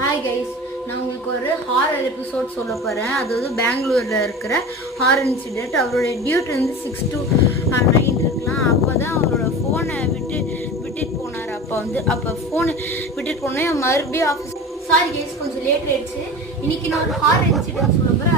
Hi guys, நான் உங்களுக்கு ஒரு ஹாரர் எபிசோட் சொல்ல போகிறேன். அதாவது பெங்களூரில் இருக்கிற ஹாரர் இன்சிடென்ட். அவருடைய டியூட்டி வந்து 6 to 9 இருக்கலாம். அப்போ தான் அவரோட ஃபோனை விட்டுட்டு போனார். அப்போ ஃபோனை விட்டுட்டு போனேன். மறுபடியும் ஆஃபீஸ். சாரி கைஸ், கொஞ்சம் லேட் ஆயிடுச்சு. இன்னைக்கு நான் ஒரு ஹாரர் இன்சிடென்ட் சொல்ல போகிறேன்.